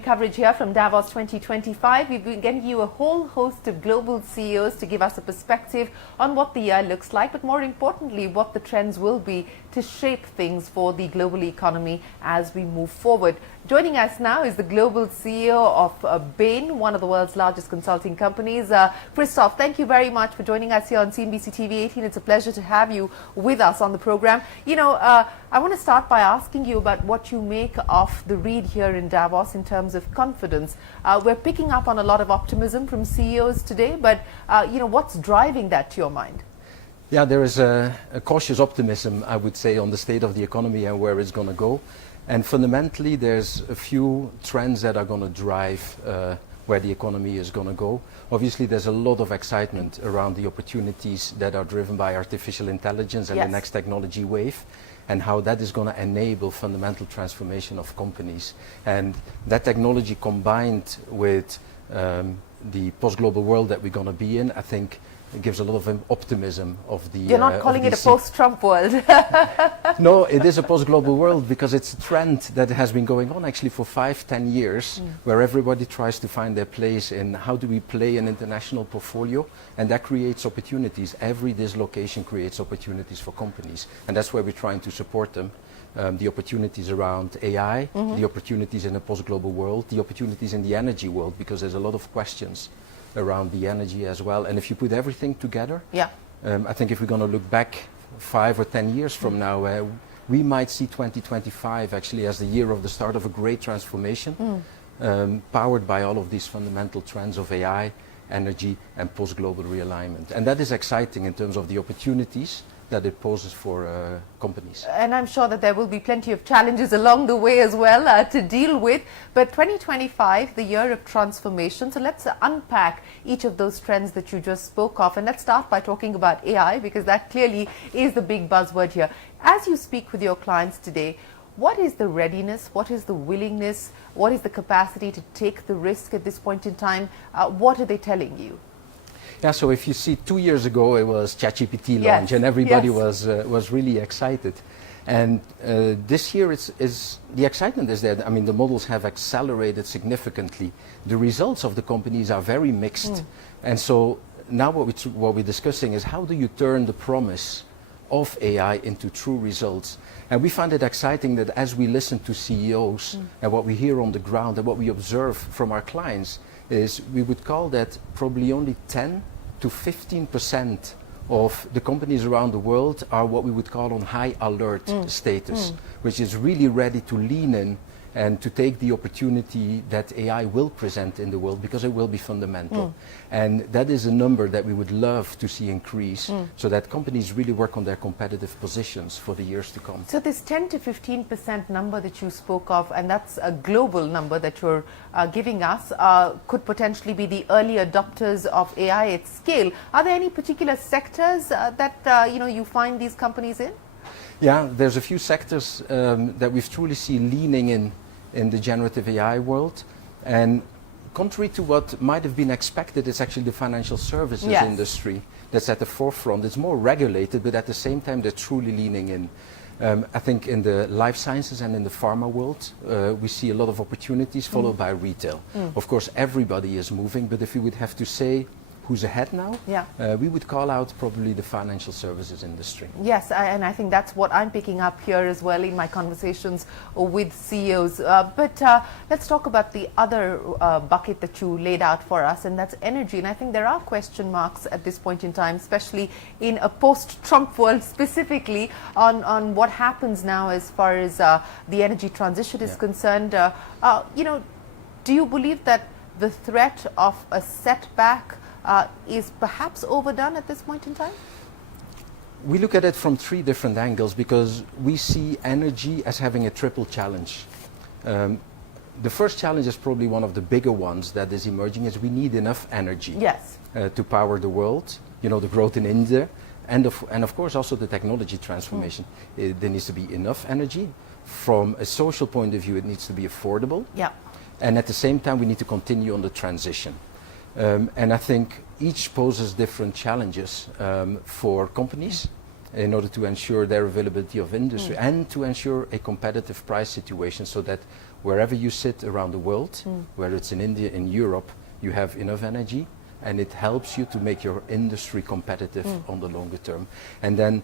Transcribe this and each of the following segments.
Coverage here from Davos 2025. We've been getting you a whole host of global CEOs to give us a perspective on what the year looks like, but more importantly, what the trends will be to shape things for the global economy as we move forward. Joining us now is the global CEO of Bain, one of the world's largest consulting companies. Christophe, thank you very much for joining us here on CNBC-TV18. It's a pleasure to have you with us on the program. You know, I want to start by asking you about what you make of the read here in Davos in terms of confidence. We're picking up on a lot of optimism from CEOs today, but you know, what's driving that to your mind? Yeah, there is a cautious optimism, I would say, on the state of the economy and where it's going to go. And fundamentally, there's a few trends that are going to drive where the economy is going to go. Obviously, there's a lot of excitement around the opportunities that are driven by artificial intelligence and the next technology wave, and how that is going to enable fundamental transformation of companies. And that technology combined with the post-global world that we're going to be in, I think it gives a lot of optimism of the... You're not calling it a post-Trump world. No, it is a post-global world because it's a trend that has been going on actually for 5-10 years, where everybody tries to find their place in how do we play an international portfolio, and that creates opportunities. Every dislocation creates opportunities for companies, and that's where we're trying to support them. The opportunities around AI, the opportunities in a post-global world, the opportunities in the energy world, because there's a lot of questions around the energy as well. And if you put everything together, I think if we're going to look back 5 or 10 years from now, we might see 2025 actually as the year of the start of a great transformation, powered by all of these fundamental trends of AI, energy, and post-global realignment. And that is exciting in terms of the opportunities that it poses for companies. And I'm sure that there will be plenty of challenges along the way as well to deal with. But 2025, the year of transformation. So let's unpack each of those trends that you just spoke of. And let's start by talking about AI, because that clearly is the big buzzword here. As you speak with your clients today, what is the readiness? What is the willingness? What is the capacity to take the risk at this point in time? What are they telling you? Yeah, so if you see 2 years ago, it was ChatGPT launch, and everybody was really excited. And this year, the excitement is there. I mean, the models have accelerated significantly. The results of the companies are very mixed. And so now what we're discussing is how do you turn the promise of AI into true results? And we find it exciting that as we listen to CEOs and what we hear on the ground and what we observe from our clients, is we would call that probably only 10 to 15% of the companies around the world are what we would call on high alert status, which is really ready to lean in and to take the opportunity that AI will present in the world, because it will be fundamental. And that is a number that we would love to see increase, so that companies really work on their competitive positions for the years to come. So this 10 to 15% number that you spoke of, and that's a global number that you're giving us, could potentially be the early adopters of AI at scale. Are there any particular sectors that you find these companies in? Yeah, there's a few sectors that we've truly seen leaning in the generative AI world. And contrary to what might have been expected, it's actually the financial services industry that's at the forefront. It's more regulated, but at the same time, they're truly leaning in. I think in the life sciences and in the pharma world, we see a lot of opportunities followed by retail. Of course, everybody is moving, but if you would have to say who's ahead now, we would call out probably the financial services industry. Yes, and I think that's what I'm picking up here as well in my conversations with CEOs. But let's talk about the other bucket that you laid out for us, and that's energy. And I think there are question marks at this point in time, especially in a post-Trump world specifically, on what happens now as far as the energy transition is concerned. Do you believe that the threat of a setback is perhaps overdone at this point in time? We look at it from 3 different angles, because we see energy as having a triple challenge. The first challenge is probably one of the bigger ones that is emerging, is we need enough energy to power the world, the growth in India, and of course also the technology transformation. There needs to be enough energy. From a social point of view, it needs to be affordable. And at the same time, we need to continue on the transition. And I think each poses different challenges for companies in order to ensure their availability of industry and to ensure a competitive price situation, so that wherever you sit around the world, whether it's in India, in Europe, you have enough energy, and it helps you to make your industry competitive on the longer term. And then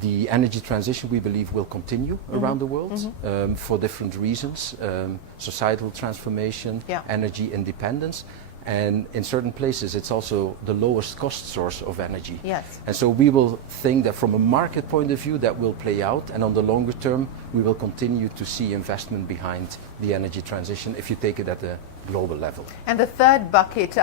the energy transition, we believe, will continue around the world for different reasons, societal transformation, energy independence, and in certain places it's also the lowest cost source of energy. Yes. And so we will think that from a market point of view that will play out, and on the longer term we will continue to see investment behind the energy transition if you take it at a global level. And the third bucket,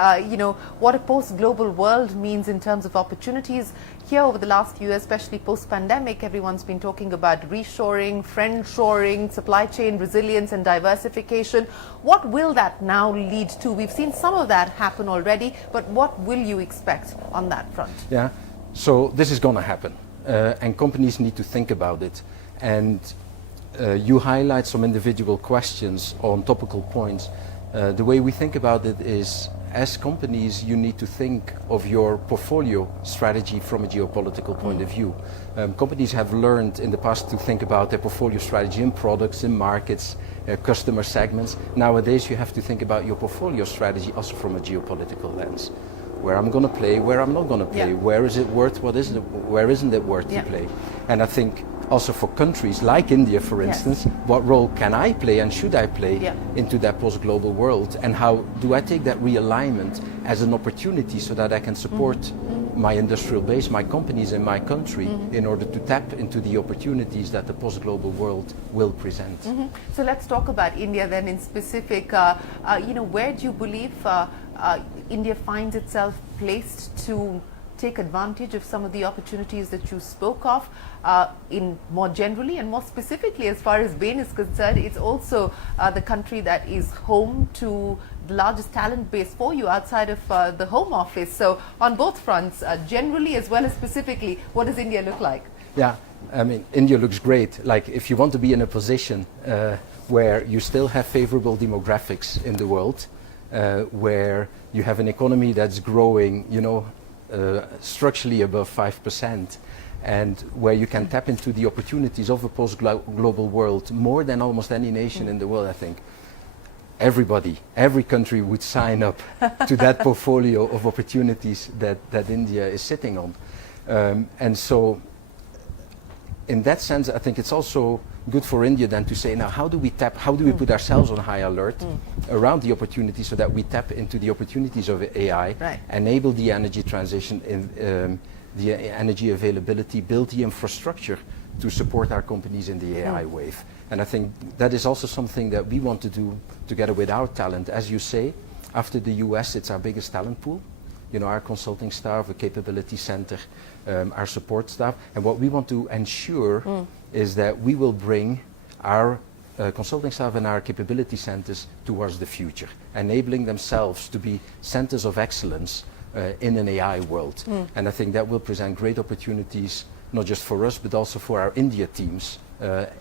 what a post-global world means in terms of opportunities. Here over the last few years, especially post-pandemic, everyone's been talking about reshoring, friendshoring, supply chain resilience and diversification. What will that now lead to? We've seen some of that happen already, but what will you expect on that front? Yeah, so this is going to happen, and companies need to think about it. And you highlight some individual questions on topical points. The way we think about it is, as companies, you need to think of your portfolio strategy from a geopolitical point of view. Companies have learned in the past to think about their portfolio strategy in products, in markets, customer segments. Nowadays, you have to think about your portfolio strategy also from a geopolitical lens. Where I'm going to play, where I'm not going to play, where is it worth, where isn't it worth to play. And I think also for countries like India, for instance, what role can I play and should I play into that post-global world, and how do I take that realignment as an opportunity so that I can support my industrial base, my companies in my country, in order to tap into the opportunities that the post-global world will present. So let's talk about India then in specific. Where do you believe India finds itself placed to take advantage of some of the opportunities that you spoke of, in more generally and more specifically as far as Bain is concerned? It's also the country that is home to the largest talent base for you outside of the Home Office. So on both fronts, generally as well as specifically, what does India look like? Yeah, I mean, India looks great. Like, if you want to be in a position where you still have favorable demographics in the world, where you have an economy that's growing, structurally above 5%, and where you can tap into the opportunities of a post-global world more than almost any nation in the world, I think every country would sign up to that portfolio of opportunities that India is sitting on. And so in that sense, I think it's also good for India then to say, now how do we put ourselves on high alert around the opportunities so that we tap into the opportunities of AI, enable the energy transition, in the energy availability, build the infrastructure to support our companies in the AI wave. And I think that is also something that we want to do together with our talent. As you say, after the US, it's our biggest talent pool. Our consulting staff, a capability center, our support staff. And what we want to ensure is that we will bring our consulting staff and our capability centers towards the future, enabling themselves to be centers of excellence in an AI world. And I think that will present great opportunities, not just for us, but also for our India teams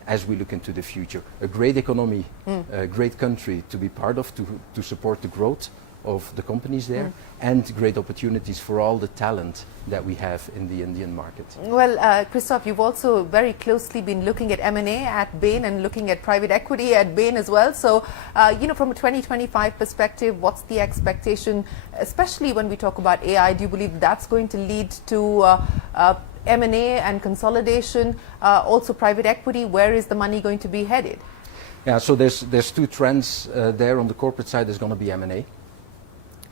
as we look into the future. A great economy, a great country to be part of, to support the growth of the companies there, and great opportunities for all the talent that we have in the Indian market. Well, Christophe, you've also very closely been looking at M&A at Bain and looking at private equity at Bain as well. So, from a 2025 perspective, what's the expectation, especially when we talk about AI? Do you believe that's going to lead to M&A and consolidation? Also private equity, where is the money going to be headed? Yeah, so there's two trends there. On the corporate side, there's going to be M&A.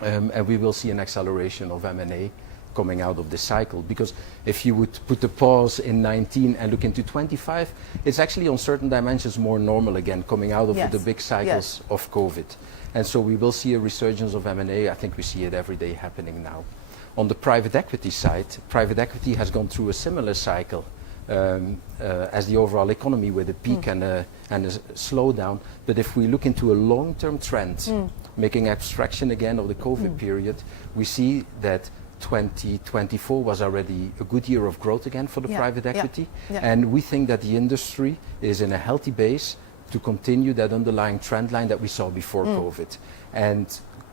And we will see an acceleration of M&A coming out of this cycle, because if you would put a pause in 19 and look into 25, it's actually on certain dimensions more normal again, coming out of the big cycles of COVID. And so we will see a resurgence of M&A. I think we see it every day happening now. On the private equity side, private equity has gone through a similar cycle as the overall economy, with a peak and a slowdown. But if we look into a long-term trend, making abstraction again of the COVID period, we see that 2024 was already a good year of growth again for the private equity. And we think that the industry is in a healthy base to continue that underlying trend line that we saw before COVID. And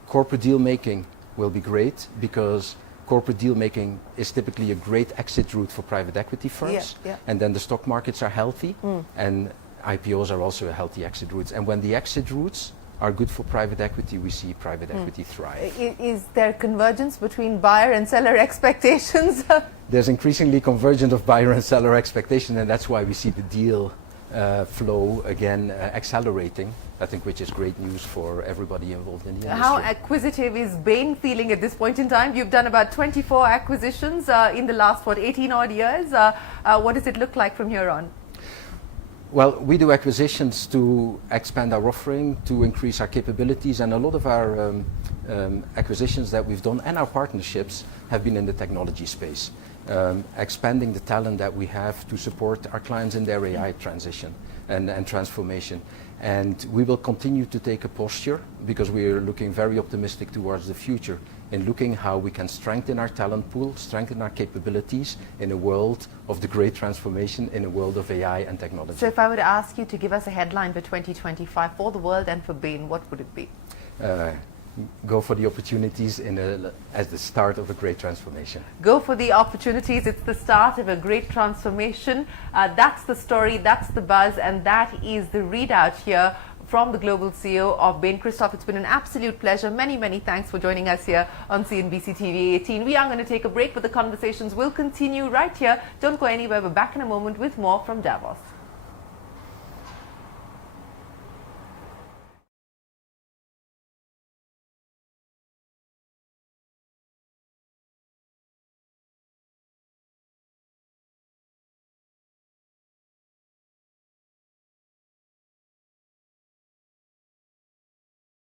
corporate deal making will be great, because corporate deal making is typically a great exit route for private equity firms. And then the stock markets are healthy, and IPOs are also a healthy exit route. And when the exit routes are good for private equity, we see private equity thrive. Is there convergence between buyer and seller expectations? There's increasingly convergence of buyer and seller expectations, and that's why we see the deal flow again accelerating, I think, which is great news for everybody involved in the industry. How acquisitive is Bain feeling at this point in time? You've done about 24 acquisitions in the last, 18 odd years. What does it look like from here on? Well, we do acquisitions to expand our offering, to increase our capabilities, and a lot of our acquisitions that we've done and our partnerships have been in the technology space, expanding the talent that we have to support our clients in their AI transition and transformation. And we will continue to take a posture, because we are looking very optimistic towards the future in looking how we can strengthen our talent pool, strengthen our capabilities in a world of the great transformation, in a world of AI and technology. So if I were to ask you to give us a headline for 2025 for the world and for Bain, what would it be? Go for the opportunities as the start of a great transformation. Go for the opportunities. It's the start of a great transformation. That's the story, that's the buzz, and that is the readout here from the Global CEO of Bain. Christophe, it's been an absolute pleasure. Many, many thanks for joining us here on CNBC-TV18. We are going to take a break, but the conversations will continue right here. Don't go anywhere. We're back in a moment with more from Davos.